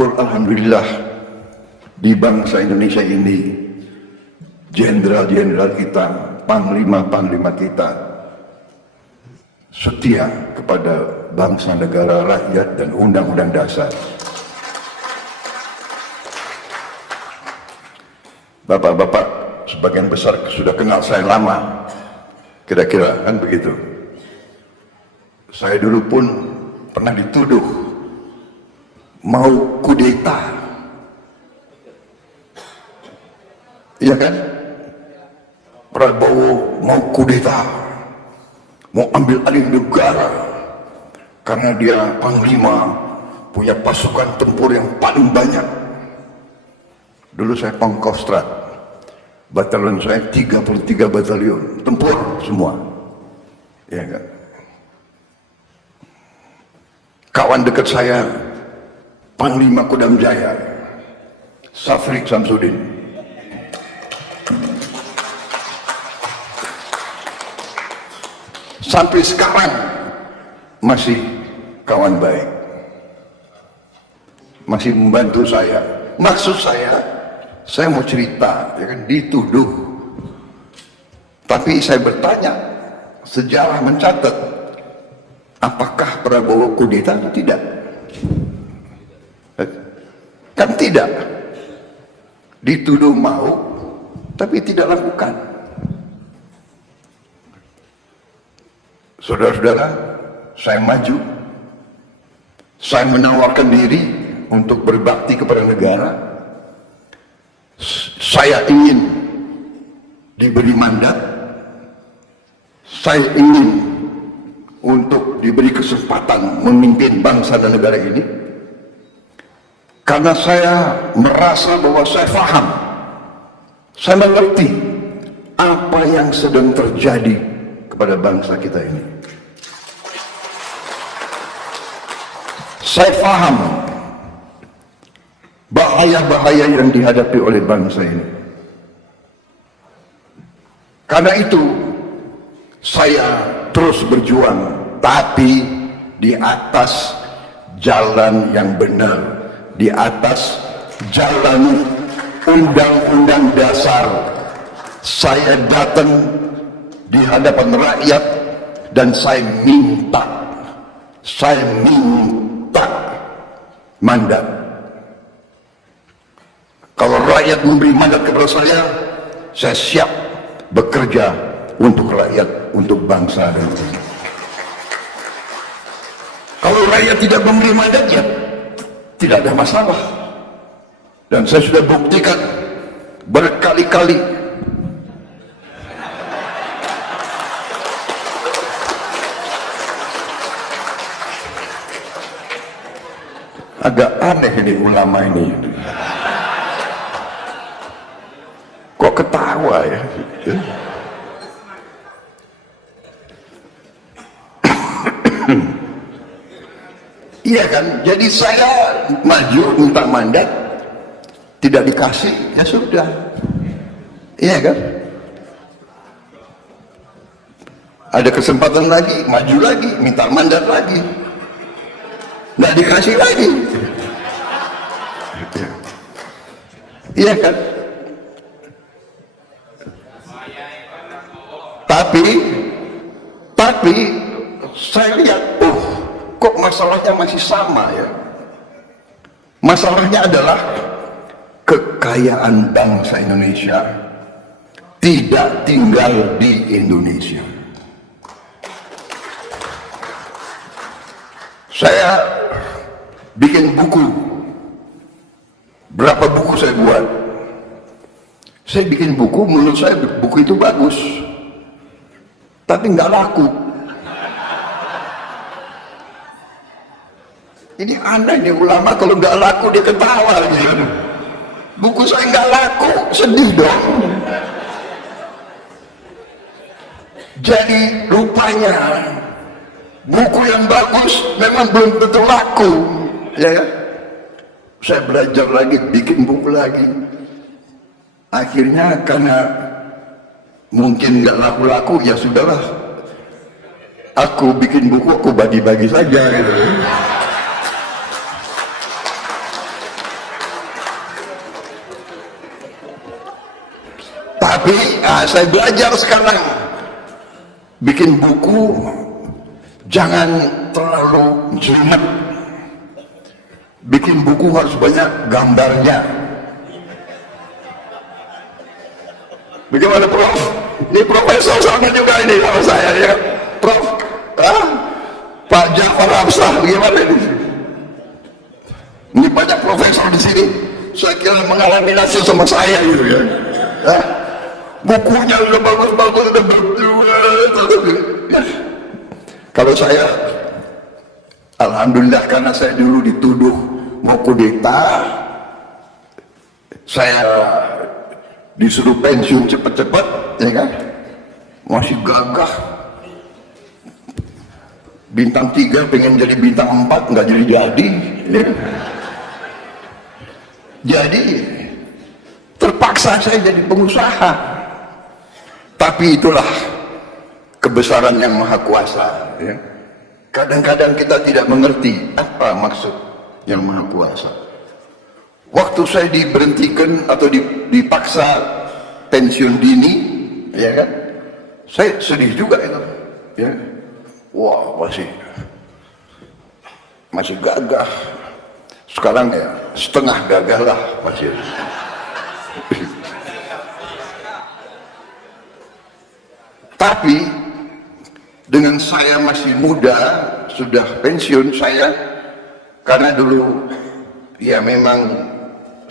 syukur alhamdulillah di bangsa Indonesia ini jenderal-jenderal kita, panglima-panglima kita setia kepada bangsa, negara, rakyat, dan undang-undang dasar. Bapak-bapak sebagian besar sudah kenal saya lama, kira-kira kan begitu. Saya dulu pun pernah dituduh mau kudeta, iya kan? Prabowo mau kudeta, mau ambil alih negara karena dia panglima, punya pasukan tempur yang paling banyak. Dulu saya Pangkostrat, batalion saya 33 batalion tempur semua, ya kan? Kawan dekat saya Panglima Kodam Jaya Safri Samsudin, sampai sekarang masih kawan baik, masih membantu saya. Maksud saya mau cerita, ya kan, dituduh, tapi saya bertanya, sejarah mencatat, apakah Prabowo kudeta atau tidak? Kan tidak. Dituduh mau, tapi tidak lakukan. Saudara-saudara, saya maju, saya menawarkan diri untuk berbakti kepada negara. Saya ingin diberi mandat, saya ingin untuk diberi kesempatan memimpin bangsa dan negara ini, karena saya merasa bahwa saya paham, saya mengerti apa yang sedang terjadi kepada bangsa kita ini. Saya paham bahaya-bahaya yang dihadapi oleh bangsa ini. Karena itu saya terus berjuang, tapi di atas jalan yang benar, di atas jalan undang-undang dasar. Saya datang di hadapan rakyat dan saya minta mandat. Kalau rakyat memberi mandat kepada saya siap bekerja untuk rakyat, untuk bangsa dan negara. Kalau rakyat tidak memberi mandat, ya tidak ada masalah. Dan saya sudah buktikan berkali-kali. Agak aneh ini ulama ini. Kok ketawa ya? Iya kan? Jadi saya maju minta mandat, tidak dikasih, ya sudah. Iya kan? Ada kesempatan lagi, maju lagi, minta mandat lagi, nggak dikasih lagi. Iya kan? Tapi saya lihat, kok masalahnya masih sama ya? Masalahnya adalah kekayaan bangsa Indonesia tidak tinggal di Indonesia. Saya bikin buku, berapa buku saya buat? Saya bikin buku, menurut saya buku itu bagus, tapi nggak laku. Ini aneh nih, ulama kalau nggak laku dia ketawa gitu. Buku saya nggak laku, sedih dong. Jadi rupanya buku yang bagus memang belum tentu laku, ya kan? Saya belajar lagi, bikin buku lagi. Akhirnya karena mungkin nggak laku-laku, ya sudahlah. Aku bikin buku, aku bagi-bagi saja gitu. Tapi saya belajar sekarang bikin buku jangan terlalu jelimet. Bikin buku harus banyak gambarnya. Bagaimana Prof? Ini profesor sama juga ini sama saya ya, Prof. Pak Jafar Hafsah, bagaimana ini? Ini banyak profesor di sini. Saya kira mengalami nasib sama saya gitu ya. Bukunya udah bagus-bagus, udah kalau saya, alhamdulillah karena saya dulu dituduh mau kudeta, saya disuruh pensiun cepet-cepet, ya kan? Masih gagah. Bintang 3 pengen jadi bintang 4, nggak jadi. Ya. Jadi terpaksa saya jadi pengusaha. Tapi itulah kebesaran yang maha kuasa. Ya. Kadang-kadang kita tidak mengerti apa maksud yang maha kuasa. Waktu saya diberhentikan atau dipaksa pensiun dini, ya kan? Saya sedih juga itu. Ya. Wah, masih gagah. Sekarang ya setengah gagah lah masih. Tapi dengan saya masih muda, sudah pensiun saya, karena dulu ya memang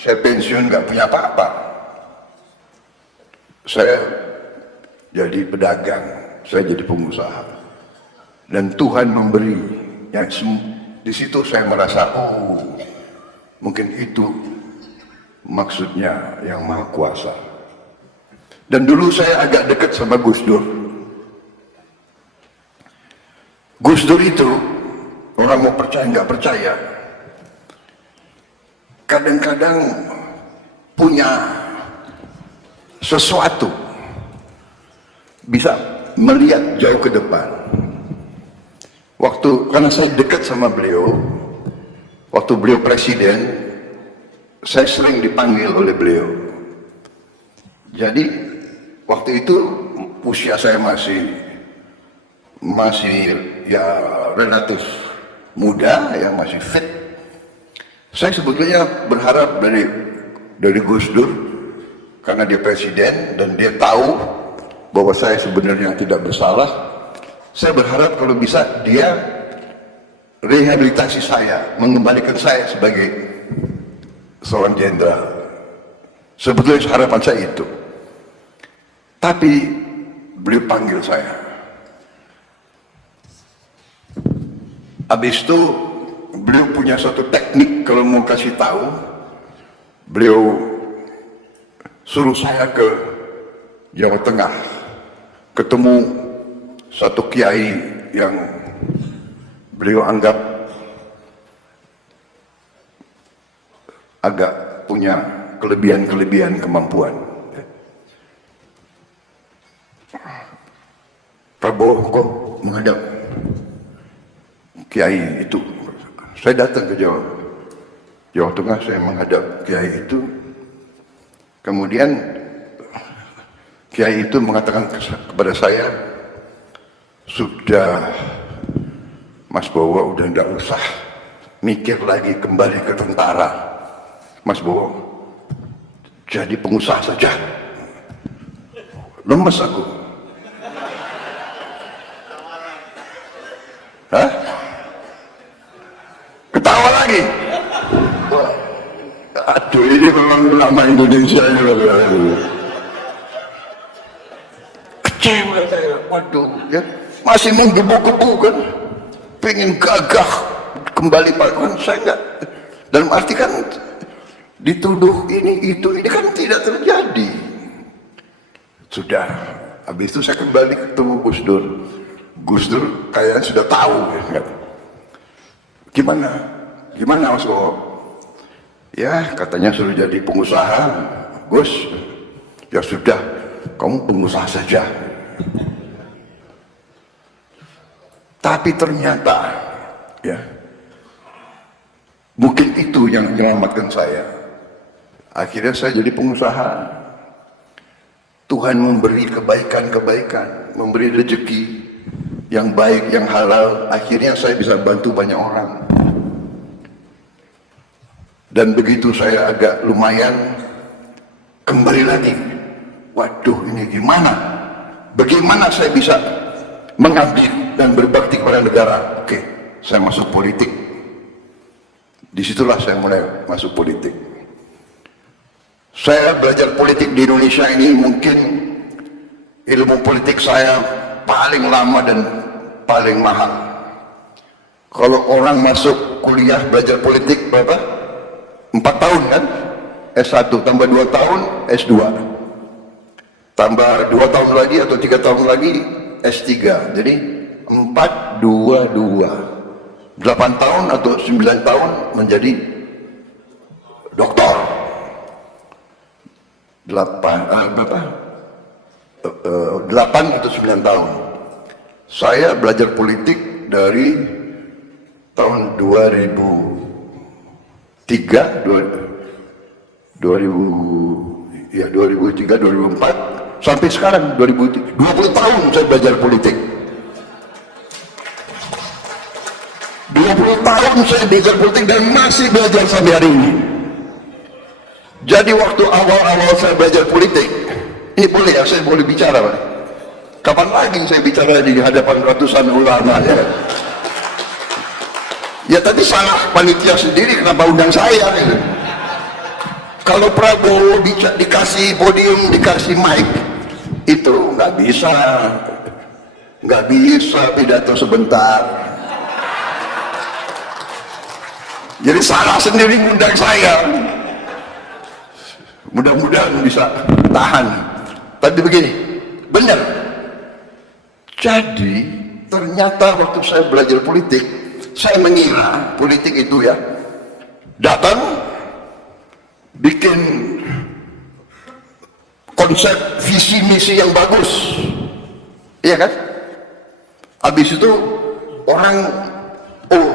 saya pensiun nggak punya apa-apa. Saya jadi pedagang, saya jadi pengusaha, dan Tuhan memberi yang di situ saya merasa, oh mungkin itu maksudnya yang maha kuasa. Dan dulu saya agak dekat sama Gus Dur. Gus Dur itu orang mau percaya nggak percaya, kadang-kadang punya sesuatu, bisa melihat jauh ke depan. Karena saya dekat sama beliau, waktu beliau presiden, saya sering dipanggil oleh beliau. Jadi waktu itu usia saya masih ya relatif muda, ya masih fit. Saya sebetulnya berharap dari Gus Dur, karena dia presiden dan dia tahu bahwa saya sebenarnya tidak bersalah. Saya berharap kalau bisa dia rehabilitasi saya, mengembalikan saya sebagai seorang jenderal. Sebetulnya harapan saya itu. Tapi beliau panggil saya. Habis itu beliau punya suatu teknik, kalau mau kasih tahu, beliau suruh saya ke Jawa Tengah, ketemu satu kiai yang beliau anggap agak punya kelebihan kemampuan. Prabowo kok menghadap kiai itu. Saya datang ke Jawa Tengah, saya menghadap kiai itu. Kemudian kiai itu mengatakan kepada saya, sudah Mas Bowo, udah nggak usah mikir lagi kembali ke tentara. Mas Bowo jadi pengusaha saja. Lemes aku. Hah? Ketawa lagi. Aduh, ini memang lama Indonesia ini. Kecewa saya. Waduh, ya. Masih menggebu-gebu kan, pengen gagah kembali kan, saya enggak. Dalam arti kan dituduh ini kan tidak terjadi. Sudah, habis itu saya kembali ketemu Gus Dur. Gus Dur kayaknya sudah tahu ya. Gimana Mas Bowo? Ya katanya suruh jadi pengusaha. Gus, ya sudah, kamu pengusaha saja. Tapi ternyata ya mungkin itu yang menyelamatkan saya. Akhirnya saya jadi pengusaha. Tuhan memberi kebaikan-kebaikan, memberi rezeki yang baik, yang halal. Akhirnya saya bisa bantu banyak orang. Dan begitu saya agak lumayan, kembali lagi. Waduh, ini gimana? Bagaimana saya bisa mengabdi dan berbakti kepada negara? Oke, saya masuk politik. Disitulah saya mulai masuk politik. Saya belajar politik di Indonesia ini mungkin ilmu politik saya paling lama dan paling mahal. Kalau orang masuk kuliah belajar politik berapa? 4 tahun kan? S1 tambah 2 tahun S2, tambah 2 tahun lagi atau 3 tahun lagi S3. Jadi 4, 2, 2 8 tahun atau 9 tahun menjadi doktor. 8 atau 9 tahun. Saya belajar politik dari tahun 2003, 2003, 2004 sampai sekarang 2020 tahun saya belajar politik. 20 tahun saya belajar politik dan masih belajar sampai hari ini. Jadi waktu awal-awal saya belajar politik, ini boleh ya, saya boleh bicara Pak? Kapan lagi saya bicara di hadapan ratusan ulama ya? Ya tadi salah panitia sendiri, kenapa undang saya gitu. Kalau Prabowo dikasih podium, dikasih mic, itu nggak bisa pidato sebentar. Jadi salah sendiri ngundang saya. Mudah-mudahan bisa tahan. Tapi begini, benar. Jadi ternyata waktu saya belajar politik, saya mengira politik itu ya datang, bikin konsep visi misi yang bagus, iya kan? Habis itu orang, oh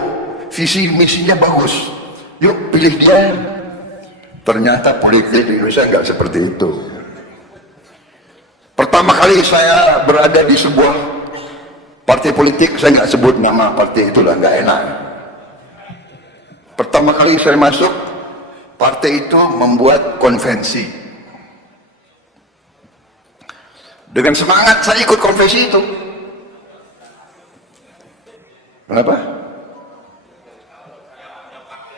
visi misinya bagus, yuk pilih dia. Ternyata politik di Indonesia nggak seperti itu. Pertama kali saya berada di sebuah partai politik, saya nggak sebut nama partai itu lah, nggak enak. Pertama kali saya masuk, partai itu membuat konvensi. Dengan semangat saya ikut konvensi itu. Kenapa?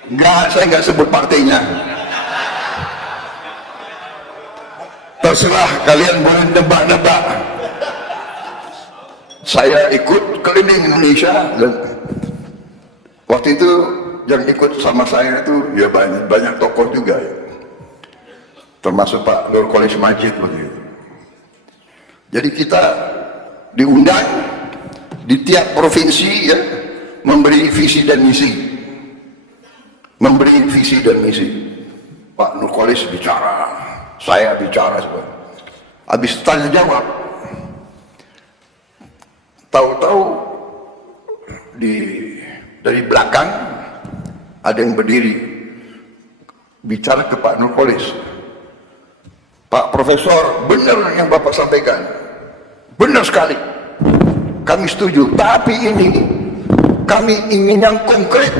Enggak, saya nggak sebut partainya. Terserah kalian boleh nebak-nebak. Saya ikut keliling Indonesia dan waktu itu yang ikut sama saya itu ya banyak tokoh juga ya. Termasuk Pak Nurkolis Majid begitu. Jadi kita diundang di tiap provinsi ya, memberi visi dan misi. Memberi visi dan misi. Pak Nurkolis bicara, saya bicara semua. Habis tanya jawab, tahu-tahu dari belakang ada yang berdiri bicara ke Pak Nurkolis. Pak Profesor, benar yang Bapak sampaikan, benar sekali, kami setuju, tapi ini kami ingin yang konkret.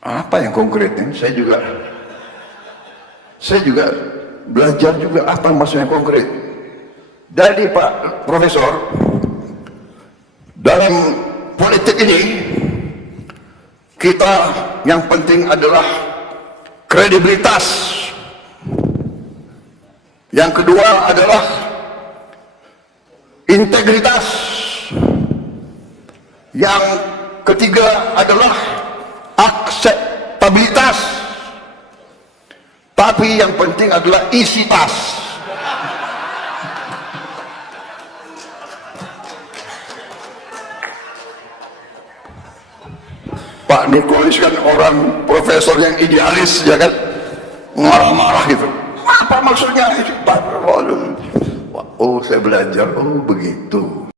Apa yang konkret ini? Saya juga belajar juga apa maksudnya konkret. Jadi Pak Profesor, dalam politik ini kita yang penting adalah kredibilitas. Yang kedua adalah integritas. Yang ketiga adalah akseptabilitas. Tapi yang penting adalah isi tas. Pak Nurkolis kan orang profesor yang idealis ya kan, marah-marah gitu. Apa maksudnya itu? Oh saya belajar, oh begitu.